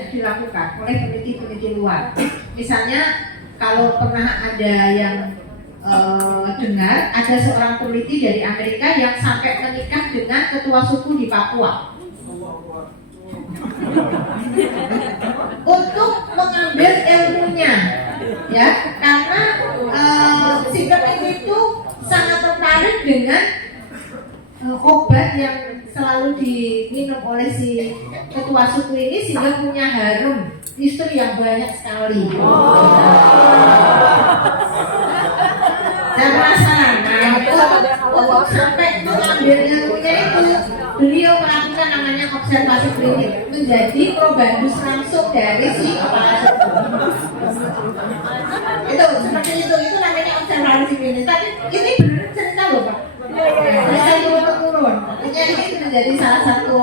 banyak dilakukan oleh peneliti-peneliti luar. Misalnya kalau pernah ada yang dengar, ada seorang peneliti dari Amerika yang sampai menikah dengan ketua suku di Papua untuk mengambil ilmunya, ya, karena si peneliti itu sangat tertarik dengan obat yang selalu diminum oleh si ketua suku ini, sehingga punya harem istri yang banyak sekali. Dan penasaran, untuk sampai mengambil ilmunya itu, beliau melakukan namanya observasi klinik, menjadi probandus langsung dari si kepala suku. Itu seperti itu namanya observasi klinik. Tapi ini benar cerita loh Pak. Cerita turun-turun. Jadi itu menjadi salah satu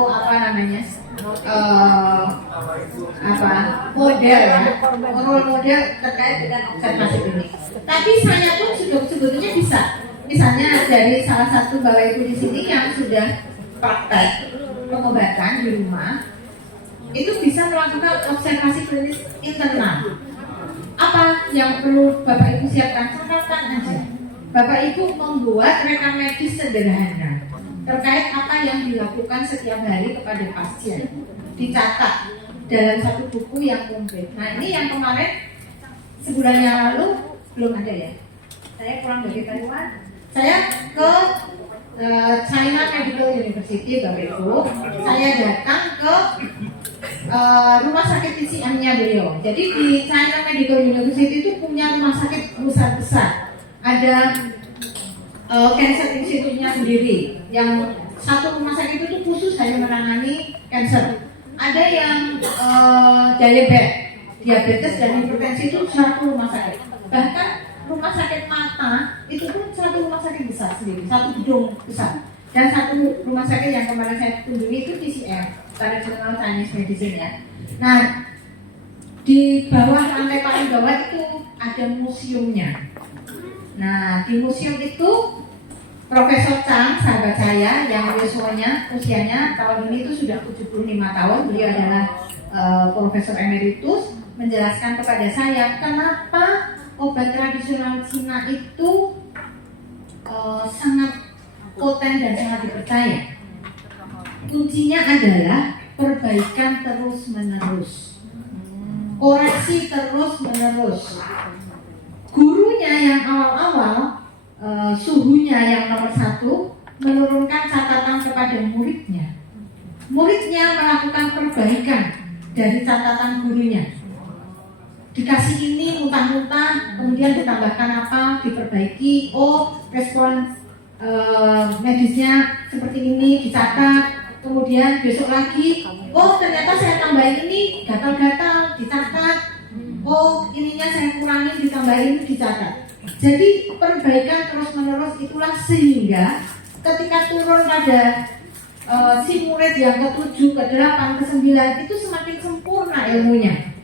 model ya, role model terkait dengan observasi klinik. Tapi saya pun sebetulnya bisa. Misalnya dari salah satu bapak ibu di sini yang sudah praktek pengobatan di rumah, itu bisa melakukan observasi klinis internal. Apa yang perlu bapak ibu siapkan? Catatan aja. Bapak ibu membuat rekam medis sederhana terkait apa yang dilakukan setiap hari kepada pasien, dicatat dalam satu buku yang komplit. Nah ini yang kemarin sebulan yang lalu belum ada ya. Saya pulang dari Taiwan, saya ke China Medical University Bapak Ibu. Saya datang ke rumah sakit TCM-nya beliau. Jadi di China Medical University itu punya rumah sakit besar. Ada cancer institute-nya sendiri, yang satu rumah sakit itu khusus hanya menangani cancer. Ada yang diabetes dan hipertensi itu satu rumah sakit. Bahkan rumah sakit mata itu pun satu rumah sakit besar sendiri, satu gedung besar. Dan satu rumah sakit yang kemarin saya kunjungi itu TCM, Traditional Chinese Medicine ya. Nah, di bawah lantai paling bawah itu ada museumnya. Nah, di museum itu Profesor Chang, sahabat saya yang usianya tahun ini itu sudah 75 tahun. Beliau adalah Profesor Emeritus, menjelaskan kepada saya kenapa obat tradisional Cina itu sangat poten dan sangat dipercaya. Kuncinya adalah perbaikan terus-menerus, koreksi terus-menerus. Gurunya yang awal-awal suhunya yang nomor 1 menurunkan catatan kepada muridnya. Muridnya melakukan perbaikan dari catatan gurunya. Dikasih ini muntah-muntah, kemudian ditambahkan apa, diperbaiki. Oh, respon medisnya seperti ini, dicatat. Kemudian besok lagi, oh ternyata saya tambahin ini, gatal-gatal, dicatat. Oh ininya saya kurangin, ditambahin, dicatat. Jadi perbaikan terus-menerus itulah sehingga ketika turun pada si murid yang ke-7, ke-8, ke-9 itu semakin sempurna ilmunya.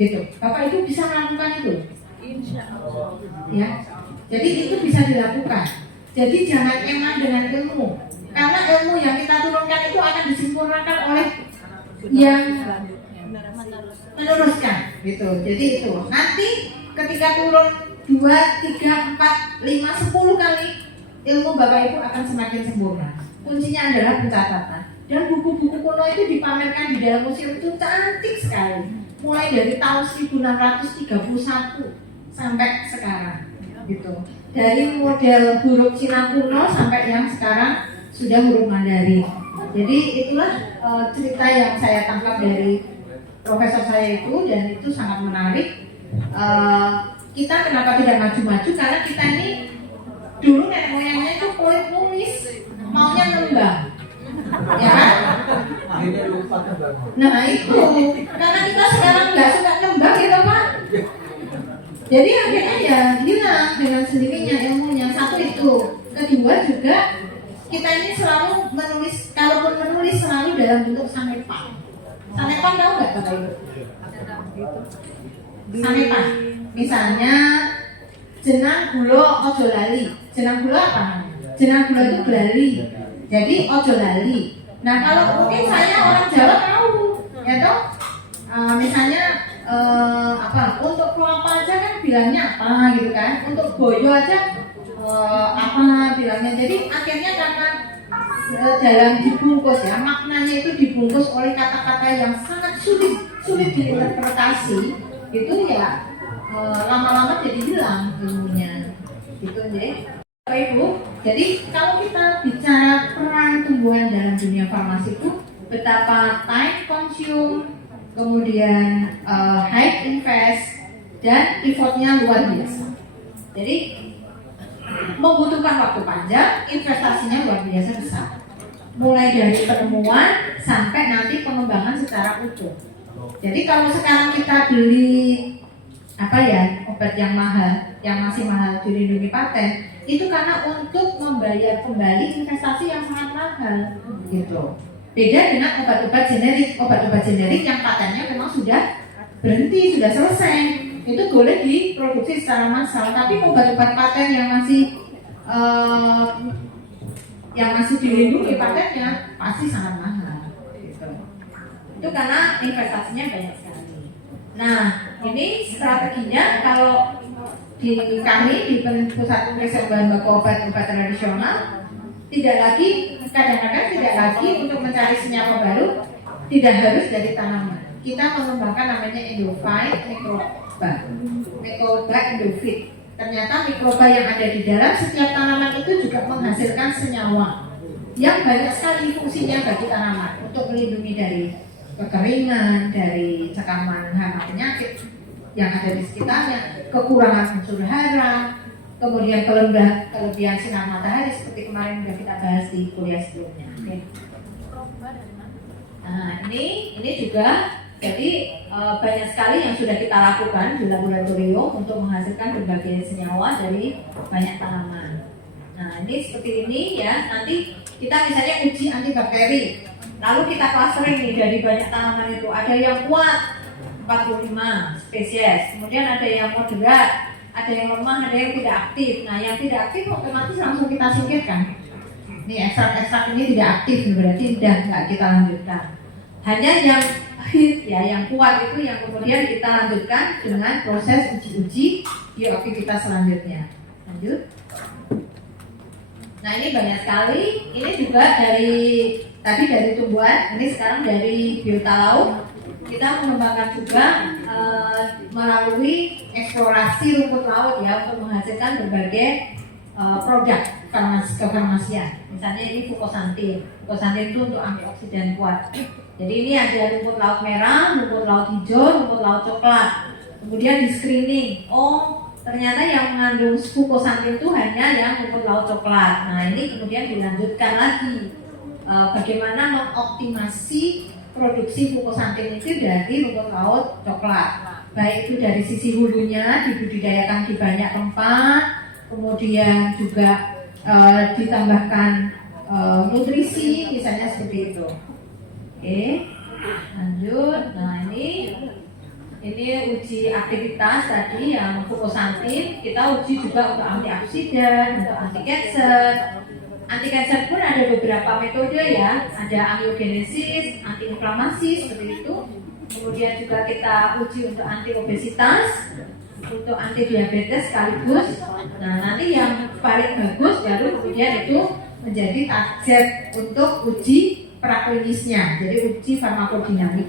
Gitu. Bapak Ibu bisa melakukan itu? Insya Allah. Ya. Jadi itu bisa dilakukan. Jadi jangan eman dengan ilmu, karena ilmu yang kita turunkan itu akan disempurnakan oleh yang meneruskan. Gitu. Jadi itu nanti ketika turun 2, 3, 4, 5, 10 kali, ilmu Bapak Ibu akan semakin sempurna. Kuncinya adalah pencatatan. Dan buku-buku kuno itu dipamerkan di dalam museum itu cantik sekali. Mulai dari tahun 1631 sampai sekarang. Gitu. Dari model huruf Cina kuno sampai yang sekarang sudah huruf Mandarin. Jadi itulah cerita yang saya tangkap dari profesor saya itu, dan itu sangat menarik. Kita kenapa tidak maju-maju? Karena kita ini dulu nenek moyangnya itu kulit nulis, maunya nembang, ya kan? Nah itu, karena kita sekarang nggak suka nembang gitu Pak. Jadi akhirnya ya hilang dengan sendirinya ilmunya. Satu itu, kedua juga kita ini selalu menulis, kalaupun menulis selalu dalam bentuk sanepan. Sanepan tahu nggak Bapak Ibu? Sanepan. Misalnya jenang gula ojo lali. Jenang gula apa? Jenang gula itu glali. Jadi ojo lali. Nah kalau mungkin saya orang Jawa tahu, ya toh Misalnya untuk kelapa aja kan bilangnya apa gitu kan, untuk boyo aja apa bilangnya. Jadi akhirnya karena dalam dibungkus ya, maknanya itu dibungkus oleh kata-kata yang sangat sulit diinterpretasi, itu ya lama-lama jadi hilang ilmunya gitu ya. Ibu, jadi kalau kita bicara peran tumbuhan dalam dunia farmasi itu betapa time consume, kemudian high invest dan effortnya luar biasa. Jadi membutuhkan waktu panjang, investasinya luar biasa besar. Mulai dari penemuan sampai nanti pengembangan secara utuh. Jadi kalau sekarang kita beli obat yang mahal, yang masih mahal dilindungi paten, itu karena untuk membayar kembali investasi yang sangat mahal gitu. Beda dengan obat-obat generik yang patennya memang sudah berhenti, sudah selesai, itu boleh diproduksi secara massal. Tapi obat-obat paten yang masih dilindungi patennya pasti sangat mahal gitu. Itu karena investasinya banyak sekali. Nah, ini strateginya kalau di kami di Pusat Riset Bahan Baku Obat-obat Tradisional kadang-kadang tidak lagi untuk mencari senyawa baru, tidak harus dari tanaman. Kita mengembangkan namanya endophyte mikroba endofit. Ternyata mikroba yang ada di dalam setiap tanaman itu juga menghasilkan senyawa yang banyak sekali fungsinya bagi tanaman untuk melindungi dari kekeringan, dari cekaman hama penyakit yang ada di sekitarnya, kekurangan unsur hara, kemudian kelebihan sinar matahari seperti kemarin sudah kita bahas di kuliah sebelumnya. Okay. Nah, ini juga jadi banyak sekali yang sudah kita lakukan di laboratorium untuk menghasilkan berbagai senyawa dari banyak tanaman. Nah, ini seperti ini ya. Nanti kita misalnya uji antibakteri, lalu kita clustering nih dari banyak tanaman itu. Ada yang kuat 45 spesies, kemudian ada yang moderat, ada yang lemah, ada yang tidak aktif. Nah, yang tidak aktif otomatis langsung kita singkirkan. Ini ekstrak ini tidak aktif, berarti sudah nggak kita lanjutkan. Hanya yang hit ya, yang kuat itu yang kemudian kita lanjutkan dengan proses uji-uji bioaktivitas selanjutnya. Lanjut. Nah, ini banyak sekali. Ini juga dari tumbuhan, ini sekarang dari biota laut. Kita mengembangkan juga melalui eksplorasi rumput laut ya untuk menghasilkan berbagai produk kefarmasian. Misalnya ini fukosantin. Fukosantin itu untuk antioksidan kuat. Jadi ini ada rumput laut merah, rumput laut hijau, rumput laut coklat. Kemudian di screening, ternyata yang mengandung fukosantin itu hanya yang rumput laut coklat. Nah, ini kemudian dilanjutkan lagi bagaimana mengoptimasi produksi fukosantin itu dari rumput laut coklat. Baik itu dari sisi hulunya dibudidayakan di banyak tempat, kemudian juga ditambahkan nutrisi misalnya seperti itu. Oke, lanjut. Nah, ini uji aktivitas tadi yang fukosantin. Kita uji juga untuk antioksidan, untuk anti cancer. Anti cancer pun ada beberapa metode ya, ada angiogenesis, antiinflamasi seperti itu. Kemudian juga kita uji untuk anti obesitas, untuk anti diabetes sekaligus. Nah, nanti yang paling bagus baru kemudian itu menjadi target untuk uji praklinisnya, jadi uji farmakodinamik.